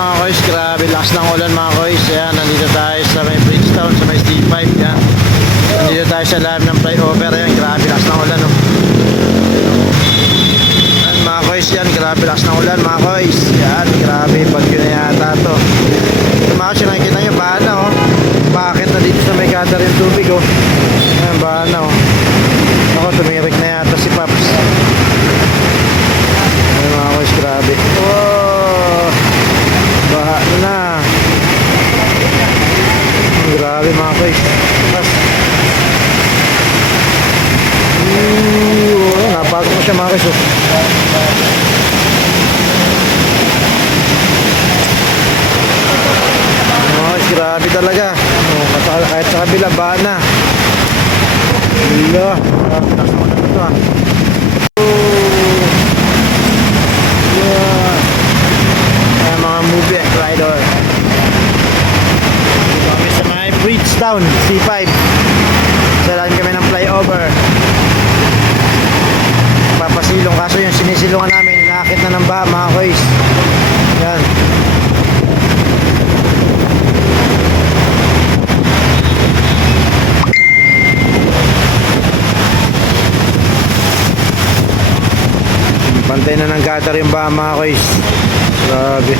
mga koys, grabe lakas ng ulan mga koys. Yan, nandito tayo sa may Bridgetown, sa may C5. Yan, nandito tayo sa lalim ng flyover. Yan, grabe lakas ng ulan, oh. Yan mga koys, yan, grabe lakas ng ulan mga koys. Yan, grabe, bagyo na yata to. Ito mga koys, nakikita nyo, bahan na, oh. Bakit na dito sa may gutter yung tubig, oh. Yan, bahan na, oh. Ako, tumirik na yata si Paps. Yan mga koys, grabe. Oh, baha na. Grabe mga koys. Nabago mo siya mga koys, oh. Grabe talaga. Kahit sa kabila, baha na. Hala, nakasama na ito, ah. Mga movie rider. Dito kami sa may Bridgetown, C5. Sarahan kami ng flyover. Papasilong, kaso yung sinisilungan namin, nakakit na ng baha mga koys. Yan. Pantay na ng gutter yung baha mga koys. Grabe.